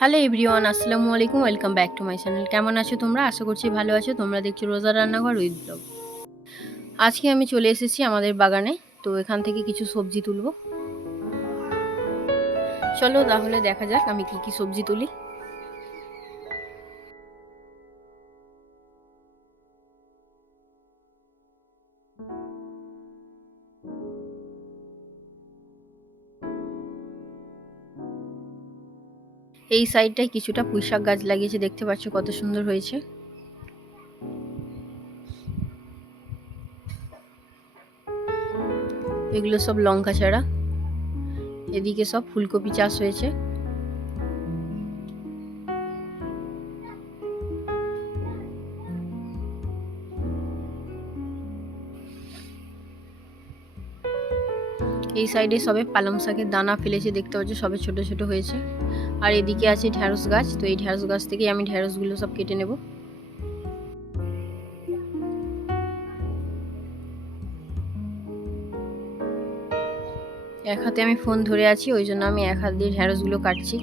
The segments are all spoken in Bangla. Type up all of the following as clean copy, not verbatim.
হ্যালো এভরিওয়ান, আসসালামু আলাইকুম। Welcome back to my channel. কেমন আছো তোমরা? আশা করছি ভালো আছো। তোমরা দেখছো রোজা রান্নাঘর উইথ ব্লগ। আজকে আমি চলে এসেছি আমাদের বাগানে, তো এখান থেকে কিছু সবজি তুলবো। চলো তাহলে দেখা যাক আমি কি কি সবজি তুলি। এই সাইডটায় কিছুটা পুঁইশাক গাছ লাগিয়েছে, দেখতে পাচ্ছ কত সুন্দর হয়েছে। এগুলো সব লঙ্কা চারা। এদিকে সব ফুলকপি চাষ হয়েছে। এই সাইডে সবে পালং শাকের দানা ফেলেছে, দেখতে পাচ্ছ সবে ছোট ছোট হয়েছে। আর এদিকে আছে ঢ্যাঁড়স গাছ, তো এই ঢ্যাঁড়স গাছ থেকে আমি ঢ্যাঁড়সগুলো সব কেটে নেব। এক হাতে আমি ফোন ধরে আছি, ওই জন্য আমি এক হাত দিয়ে ঢ্যাঁড়সগুলো কাটছি।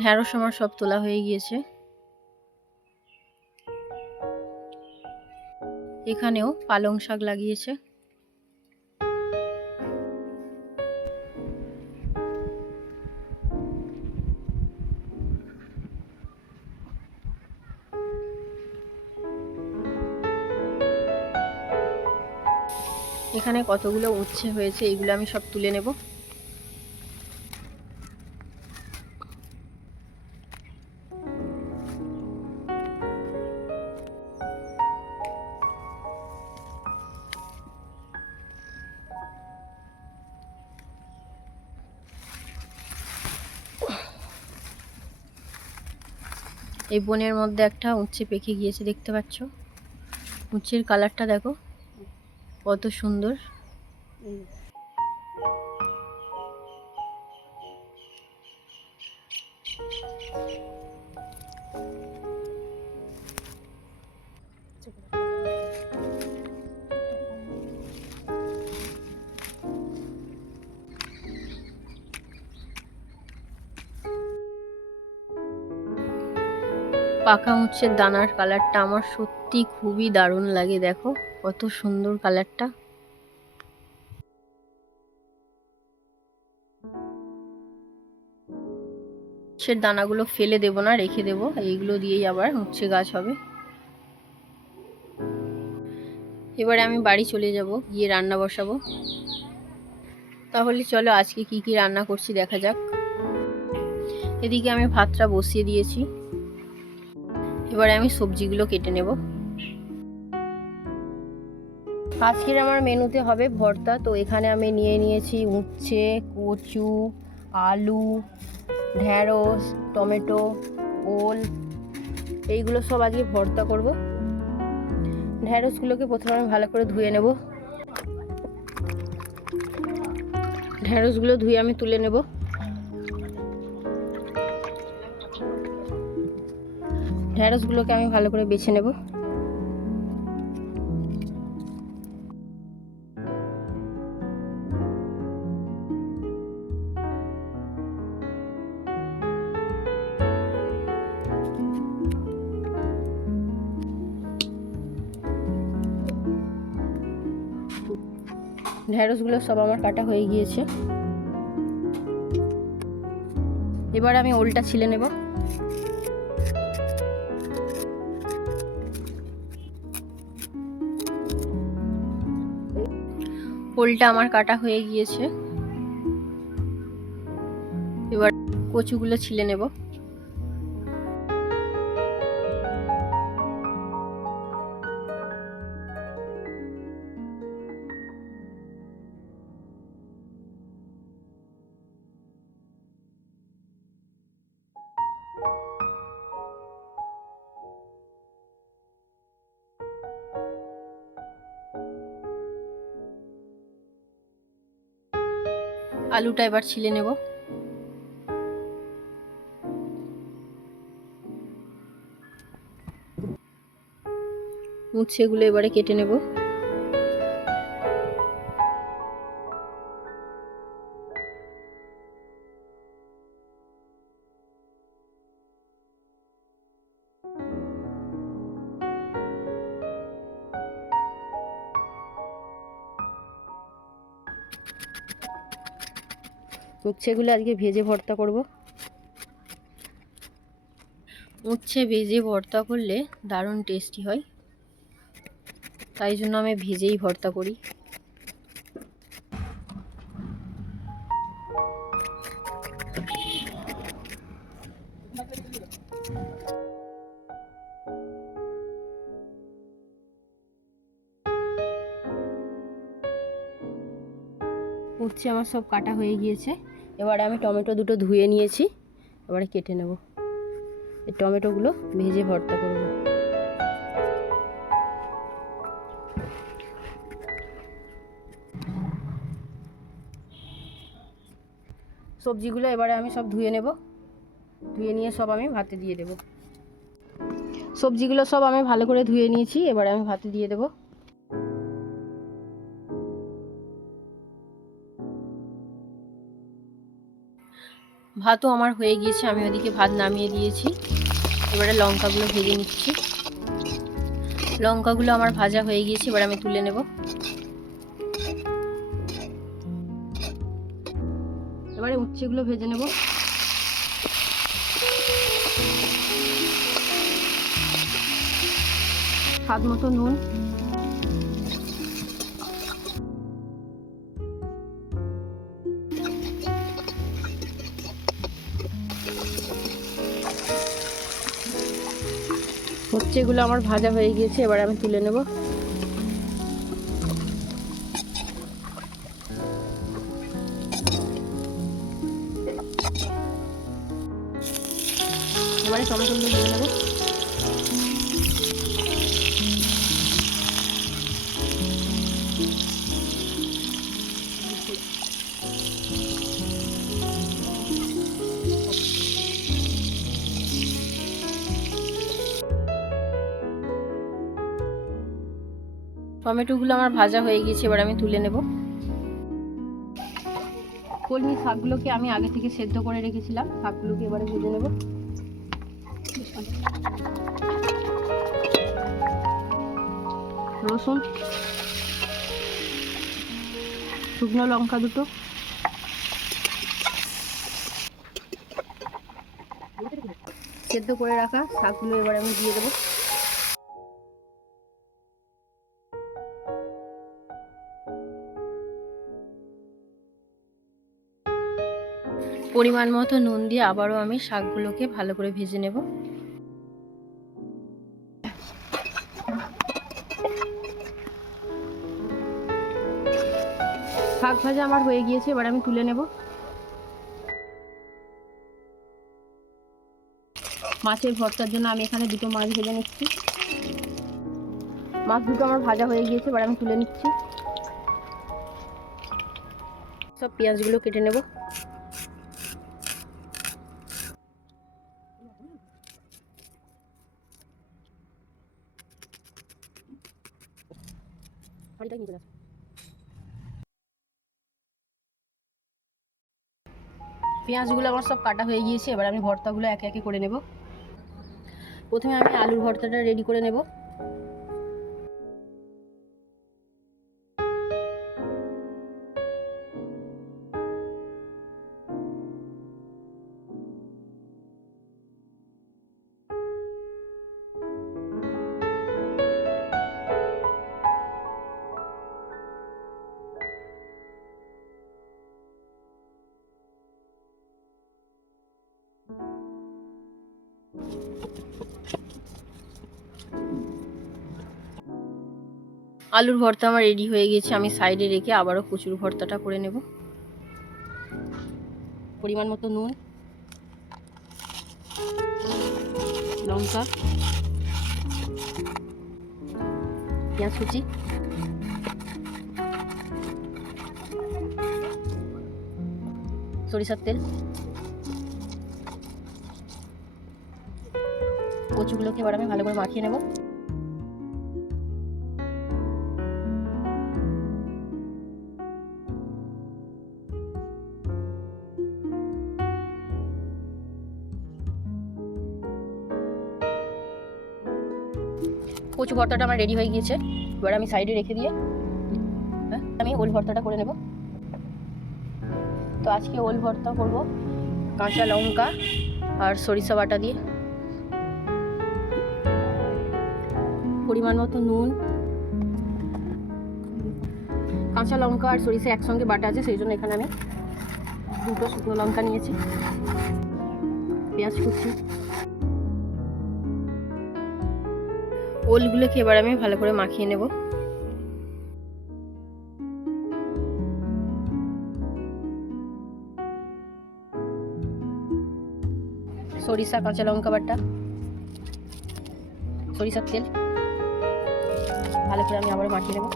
ঢ্যাঁড়স আমার সব তোলা হয়ে গিয়েছে। এখানেও পালং শাক লাগিয়েছে। এখানে কতগুলো উচ্ছে হয়েছে, এগুলো আমি সব তুলে নেব। এই বনের মধ্যে একটা উচ্ছে পেকে গিয়েছে, দেখতে পাচ্ছ। উচ্ছের কালারটা দেখো কত সুন্দর। পাকা উচ্ছের দানার কালারটা আমার সত্যি খুবই দারুণ লাগে, দেখো কত সুন্দর কালারটা। উচ্ছের দানাগুলো ফেলে দেব না, রেখে দেব, এইগুলো দিয়েই আবার উচ্ছে গাছ হবে। এবারে আমি বাড়ি চলে যাব, গিয়ে রান্না বসাবো। তাহলে চলো আজকে কি কি রান্না করছি দেখা যাক। এদিকে আমি ভাতটা বসিয়ে দিয়েছি, এবারে আমি সবজিগুলো কেটে নেব। আজকের আমার মেনুতে হবে ভর্তা, তো এখানে আমি নিয়ে নিয়েছি উচ্ছে, কচু, আলু, ঢ্যাঁড়স, টমেটো, ওল, এইগুলো সব আজকে ভর্তা করব। ঢ্যাঁড়সগুলোকে প্রথমে আমি ভালো করে ধুয়ে নেব। ঢ্যাঁড়সগুলো ধুয়ে আমি তুলে নেব। ঢ্যাঁড়সগুলোকে আমি ভালো করে বেছে নেব। ঢ্যাঁড়সগুলো সব আমার কাটা হয়ে গিয়েছে। এবার আমি ওলটা ছিলে নেব। ওলটা আমার কাটা হয়ে গিয়েছে, এবার কচুগুলো ছিলে নেব। আলুটা এবার ছিলে নেব। উচ্ছেগুলো এবারে কেটে নেব। উচ্ছেগুলো আজকে ভেজে ভর্তা করব। উচ্ছে ভেজে ভর্তা করলে দারুণ টেস্টি হয়, তাই জন্য আমি ভেজেই ভর্তা করি। উচ্ছে আমার সব কাটা হয়ে গিয়েছে, এবারে আমি টমেটো দুটো ধুয়ে নিয়েছি, এবারে কেটে নেব। এই টমেটোগুলো ভেজে ভর্তা করব। সবজিগুলো এবারে আমি সব ধুয়ে নেব, ধুয়ে নিয়ে সব আমি ভাতে দিয়ে দেব। সবজিগুলো সব আমি ভালো করে ধুয়ে নিয়েছি, এবারে আমি ভাতে দিয়ে দেব। ভাতও আমার হয়ে গিয়েছে, আমি ওদিকে ভাত নামিয়ে দিয়েছি। এবারে লঙ্কাগুলো ভেজে নিচ্ছি। লঙ্কাগুলো আমার ভাজা হয়ে গিয়েছে, এবার আমি তুলে নেব। এবারে উচ্ছেগুলো ভেজে নেব। স্বাদ মতো নুন, উচ্ছেগুলো আমার ভাজা হয়ে গিয়েছে, এবার আমি তুলে নেব। এবারে টমেটোগুলো দিয়ে নেব। টমেটোগুলো আমার ভাজা হয়ে গিয়েছে, এবার আমি তুলে নেব। কলমি শাকগুলোকে আমি আগে থেকে সেদ্ধ করে রেখেছিলাম, শাকগুলোকে এবারে ভেজে নেব। রসুন, শুকনো লঙ্কা দুটো, সেদ্ধ করে রাখা শাকগুলো এবার আমি দিয়ে দেবো। পরিমাণ মতো নুন দিয়ে আবারও আমি শাকগুলোকে ভালো করে ভেজে নেব। শাক ভাজা আমার হয়ে গিয়েছে, এবার আমি তুলে নেব। মাছের ভর্তার জন্য আমি এখানে দুটো মাছ ভেজে নিচ্ছি। মাছ দুটো আমার ভাজা হয়ে গিয়েছে, এবার আমি তুলে নিচ্ছি। সব পেঁয়াজগুলো কেটে নেব। পেঁয়াজগুলো আমার সব কাটা হয়ে গিয়েছে, এবার আমি ভর্তাগুলো একে একে করে নেব। প্রথমে আমি আলুর ভর্তাটা রেডি করে নেব। আলুর ভর্তা আমার রেডি হয়ে গেছে, আমি সাইডে রেখে আবারও কচুর ভর্তাটা করে নেব। পরিমাণ মতো নুন, লঙ্কা, পেঁয়াজ কুচি, সরিষার তেল, কচুগুলোকে এবার আমি ভালো করে মাখিয়ে নেব। কচু ভর্তাটা আমার রেডি হয়ে গিয়েছে, এবার আমি সাইডে রেখে দিয়ে আমি ওল ভর্তাটা করে নেব। তো আজকে ওল ভর্তা করব কাঁচা লঙ্কা আর সরিষা বাটা দিয়ে। পরিমাণ মতো নুন, কাঁচা লঙ্কা আর সরিষা একসঙ্গে বাটা আছে, সেই জন্য এখানে আমি 2টো শুকনো লঙ্কা নিয়েছি, পেঁয়াজ কুচি। ওলগুলোকে এবার আমি ভালো করে মাখিয়ে নেব। সরিষা, কাঁচা লঙ্কা বাটা, সরিষার তেল, ভালো করে আমি আবার মাখিয়ে নেব।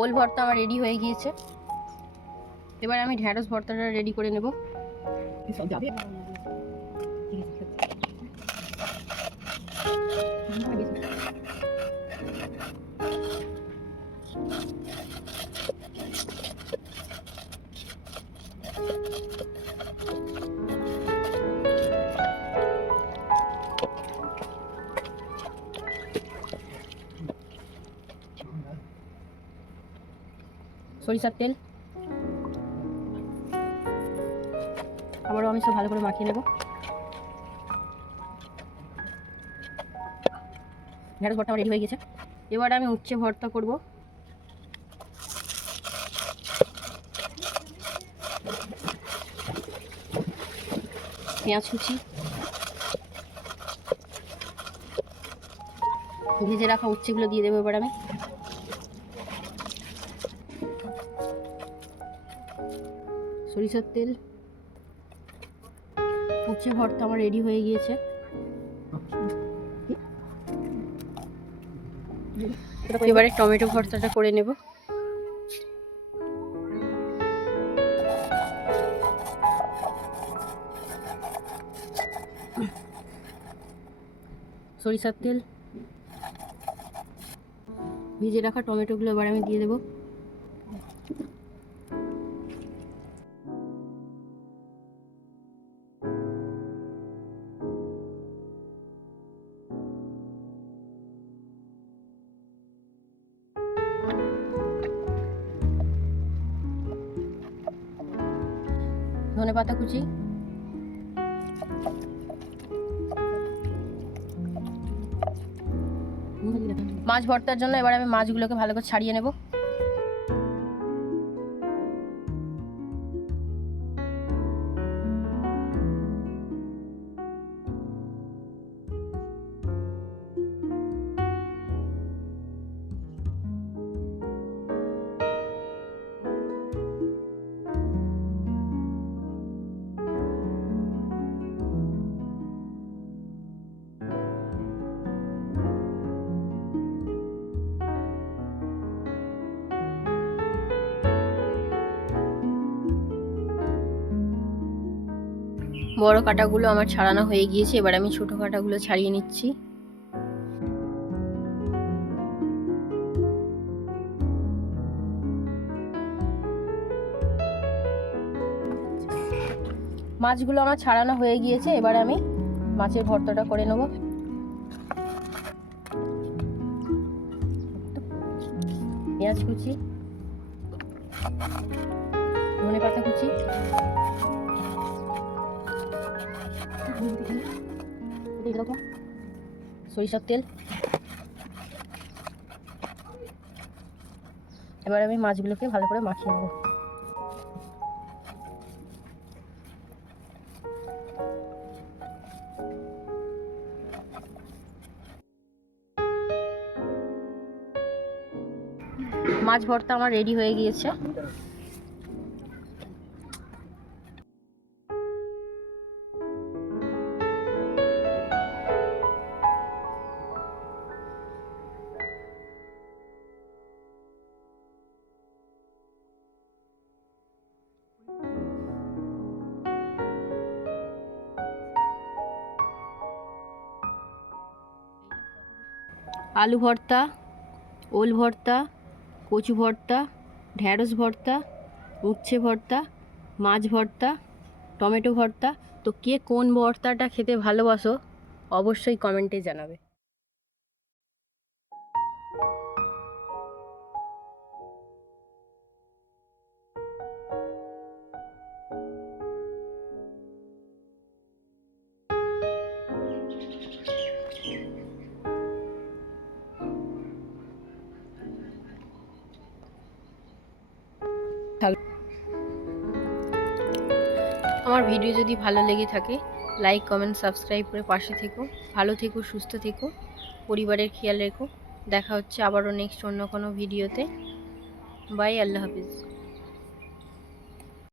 ওল ভর্তা আমার রেডি হয়ে গিয়েছে, এবার আমি ঢ্যাঁড়স ভর্তাটা রেডি করে নেব। সরিষার তেল, আবারও আমি সব ভালো করে মাখিয়ে নেব। ঢেঁড়স ভর্তা আমার রেডি হয়ে গেছে, এবার আমি উচ্ছে ভর্তা করব। পেঁয়াজ কুচি, ভেজে রাখা উচ্ছেগুলো দিয়ে দেবো এবার আমি। সরিষার তেল, উচ্ছে ভর্তা আমার রেডি হয়ে গিয়েছে, এবারে টমেটো ভর্তাটা করে নেব। সরিষার তেল, ভিজে রাখা টমেটোগুলো এবার আমি দিয়ে দেবো। ধনেপাতা কুচি, মাছ ভর্তার জন্য এবার আমি মাছগুলোকে ভালো করে ছাড়িয়ে নেব। বড় কাঁটাগুলো আমার ছাড়ানো হয়ে গিয়েছে, এবার আমি ছোট কাঁটাগুলো ছাড়িয়ে নিচ্ছি। মাছগুলো আমার ছাড়ানো হয়ে গিয়েছে, এবার আমি মাছের ভর্তাটা করে নেব। পেঁয়াজ কুচি, ধনেপাতা কুচি, সরিষার তেল, এবার আমি মাছগুলোকে ভালো করে মাখিয়ে নেব। মাছ ভর্তা আমার রেডি হয়ে গিয়েছে। আলু ভর্তা, ওল ভর্তা, কচু ভর্তা, ঢ্যাঁড়স ভর্তা, উচ্ছে ভর্তা, মাছ ভর্তা, টমেটো ভর্তা। তো কে কোন ভর্তাটা খেতে ভালোবাসো অবশ্যই কমেন্টে জানাবে। আমার ভিডিও যদি ভালো লেগে থাকে লাইক কমেন্ট সাবস্ক্রাইব করে পাশে থেকো। ভালো থেকো, সুস্থ থেকো, পরিবারের খেয়াল রেখো। দেখা হচ্ছে আবারও নেক্সট অন্য কোনো ভিডিওতে। বাই, আল্লাহ হাফিজ।